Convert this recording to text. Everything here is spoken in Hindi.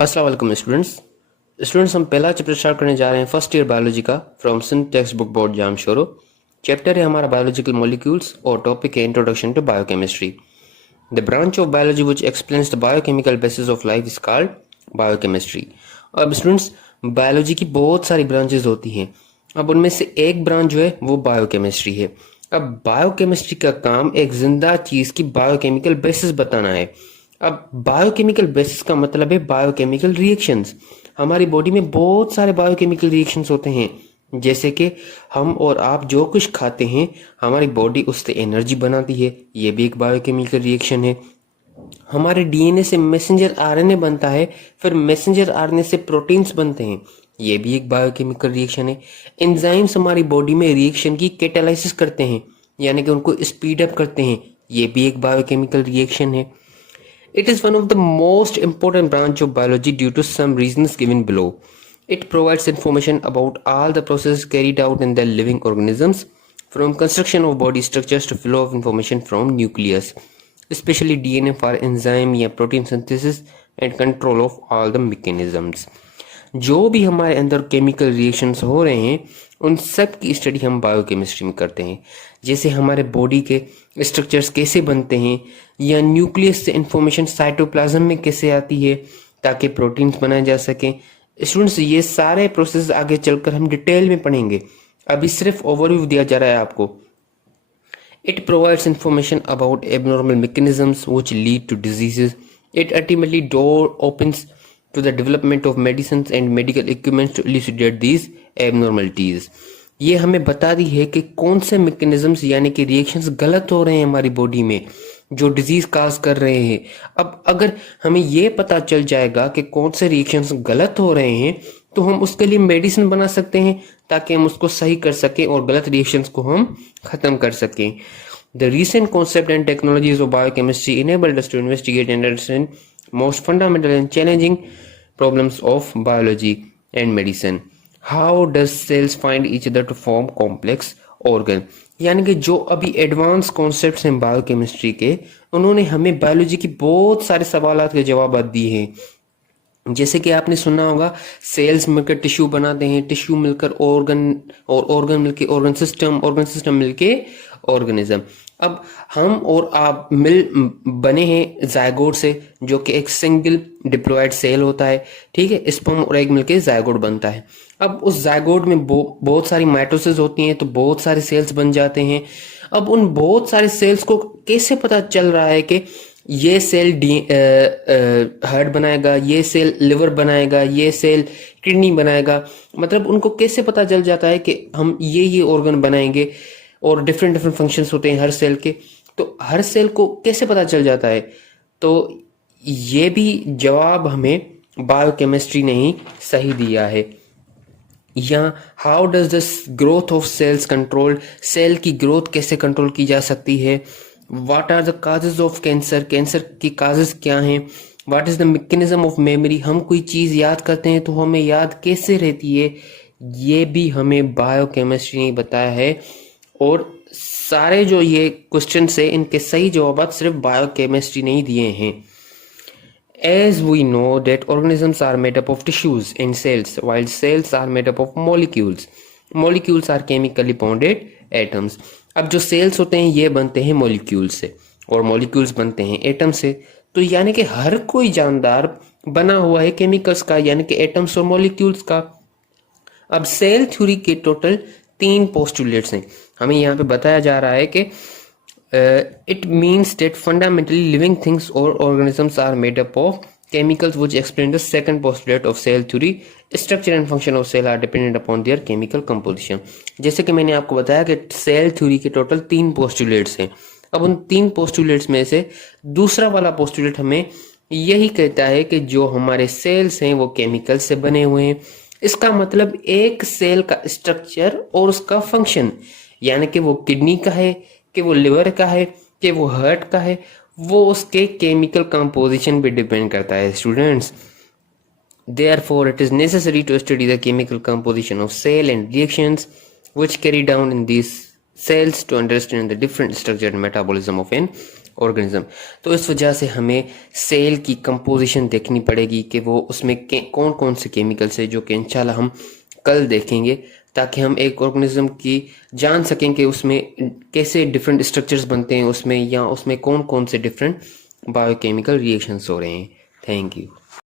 अस्सलाम वालेकुम स्टूडेंट्स हम पहला चैप्टर स्टार्ट करने जा रहे हैं फर्स्ट ईयर बायोलॉजी का from Sindh text book board Jamshoro. Chapter है हमारा बायोलॉजिकल मॉलिक्यूल्स और टॉपिक है introduction to biochemistry. The branch of biology which explains the biochemical basis of life is called biochemistry. अब स्टूडेंट्स बायोलॉजी की बहुत सारी ब्रांचेज होती हैं। अब उनमें से एक ब्रांच जो है वो बायोकेमिस्ट्री है। अब बायोकेमिस्ट्री का काम एक जिंदा चीज की बायोकेमिकल बेसिस बताना है। अब बायोकेमिकल बेसिस का मतलब है बायोकेमिकल रिएक्शंस। हमारी बॉडी में बहुत सारे बायोकेमिकल रिएक्शंस होते हैं, जैसे कि हम और आप जो कुछ खाते हैं हमारी बॉडी उससे एनर्जी बनाती है, ये भी एक बायोकेमिकल रिएक्शन है। हमारे डीएनए से मैसेंजर आरएनए बनता है, फिर मैसेंजर आरएनए से प्रोटीन्स बनते हैं, ये भी एक बायोकेमिकल रिएक्शन है। एंजाइम्स हमारी बॉडी में रिएक्शन की कैटालाइसिस करते हैं, यानी कि उनको स्पीड अप करते हैं, ये भी एक बायोकेमिकल रिएक्शन है। It is one of the most important branch of biology due to some reasons given below. It provides information about all the processes carried out in the living organisms, from construction of body structures to flow of information from nucleus, especially DNA for enzyme या protein synthesis and control of all the mechanisms. जो भी हमारे अंदर केमिकल रिएक्शंस हो रहे हैं उन सब की स्टडी हम बायोकेमिस्ट्री में करते हैं। जैसे हमारे बॉडी के स्ट्रक्चर्स कैसे बनते हैं, या न्यूक्लियस से इंफॉर्मेशन साइटोप्लाज्म में कैसे आती है ताकि प्रोटीन्स बनाए जा सकें। स्टूडेंट्स ये सारे प्रोसेस आगे चलकर हम डिटेल में पढ़ेंगे, अभी सिर्फ ओवरव्यू दिया जा रहा है आपको। It provides information about abnormal mechanisms which lead to diseases. It ultimately door opens to the development of medicines and medical equipment to elucidate these abnormalities. ये हमें बता दी है कि कौन से मैकेनिज्म्स यानी कि रिएक्शंस गलत हो रहे हैं हमारी बॉडी में जो डिजीज काज कर रहे हैं। अब अगर हमें ये पता चल जाएगा कि कौन से रिएक्शंस गलत हो रहे हैं तो हम उसके लिए मेडिसिन बना सकते हैं ताकि हम उसको सही कर सकें और गलत रिएक्शंस को हम खत्म कर सकें। The recent concept and technologies of biochemistry enabled us to investigate and understand most fundamental and challenging problems of biology and medicine. How does cells find each other to form complex organ? यानी कि जो अभी एडवांस कॉन्सेप्ट्स हैं बायोकेमिस्ट्री के, उन्होंने हमें बायोलॉजी की बहुत सारे सवालात के जवाब दिए हैं। जैसे कि आपने सुना होगा सेल्स मिलकर टिश्यू बनाते हैं, टिश्यू मिलकर ऑर्गन, और ऑर्गन मिलकर ऑर्गन सिस्टम मिलकर ऑर्गेनिज्म। अब हम और आप मिल बने हैं जायगोट से, जो कि एक सिंगल डिप्लॉयड सेल होता है, ठीक है। स्पर्म और एग मिलकर जायगोट बनता है। अब उस जायगोट में बहुत सारी माइटोसिस होती हैं, तो बहुत सारे सेल्स बन जाते हैं। अब उन बहुत सारे सेल्स को कैसे पता चल रहा है कि ये सेल हार्ट बनाएगा, ये सेल लिवर बनाएगा, ये सेल किडनी बनाएगा, मतलब उनको कैसे पता चल जाता है कि हम ये ऑर्गन बनाएंगे, और डिफरेंट फंक्शंस होते हैं हर सेल के, तो हर सेल को कैसे पता चल जाता है। तो ये भी जवाब हमें बायोकेमिस्ट्री ने ही सही दिया है। या how does the growth of cells control, cell की ग्रोथ कैसे कंट्रोल की जा सकती है। What are the causes of cancer, cancer की काजेज क्या हैं। What is the mechanism of memory, हम कोई चीज याद करते हैं तो हमें याद कैसे रहती है, ये भी हमें बायोकेमिस्ट्री ने बताया है। और सारे जो ये क्वेश्चन है इनके सही जवाब सिर्फ बायोकेमिस्ट्री ने ही दिए हैं। As we know that organisms are made up of tissues and cells, while cells are made up of molecules. Molecules are chemically bonded atoms. अब जो सेल्स होते हैं ये बनते हैं मॉलिक्यूल से, और मॉलिक्यूल्स बनते हैं एटम से। तो यानी कि हर कोई जानदार बना हुआ है केमिकल्स का, यानी कि एटम्स और मॉलिक्यूल्स का। अब सेल थ्योरी के टोटल 3 पोस्टुलेट्स हैं। हमें यहाँ पे बताया जा रहा है कि it means that fundamentally living things or organisms are made up of chemicals which explain the second postulate of cell theory. Structure and function of cell are dependent upon their chemical composition. जैसे कि मैंने आपको बताया कि सेल थ्योरी के टोटल 3 पोस्टुलेट्स हैं। अब उन 3 पोस्टुलेट्स में से दूसरा वाला पोस्टुलेट हमें यही कहता है कि जो हमारे सेल्स हैं वो केमिकल से बने हुए हैं। इसका मतलब एक सेल का स्ट्रक्चर और उसका फंक्शन, यानी कि वो किडनी का है, कि वो लिवर का है, कि वो हार्ट का है, वो उसके केमिकल कंपोजिशन पे डिपेंड करता है students. Therefore, it is necessary to study the chemical composition of cell and reactions which carry down in these cells to understand the different structure and metabolism of an organism. तो इस वजह से हमें सेल की कंपोजिशन देखनी पड़ेगी कि वो उसमें कौन कौन से केमिकल्स है, जो कि इंशाल्लाह हम कल देखेंगे, ताकि हम एक ऑर्गेनिज्म की जान सकें कि उसमें कैसे डिफरेंट स्ट्रक्चर्स बनते हैं उसमें, या उसमें कौन कौन से डिफरेंट बायोकेमिकल रिएक्शंस हो रहे हैं। Thank you.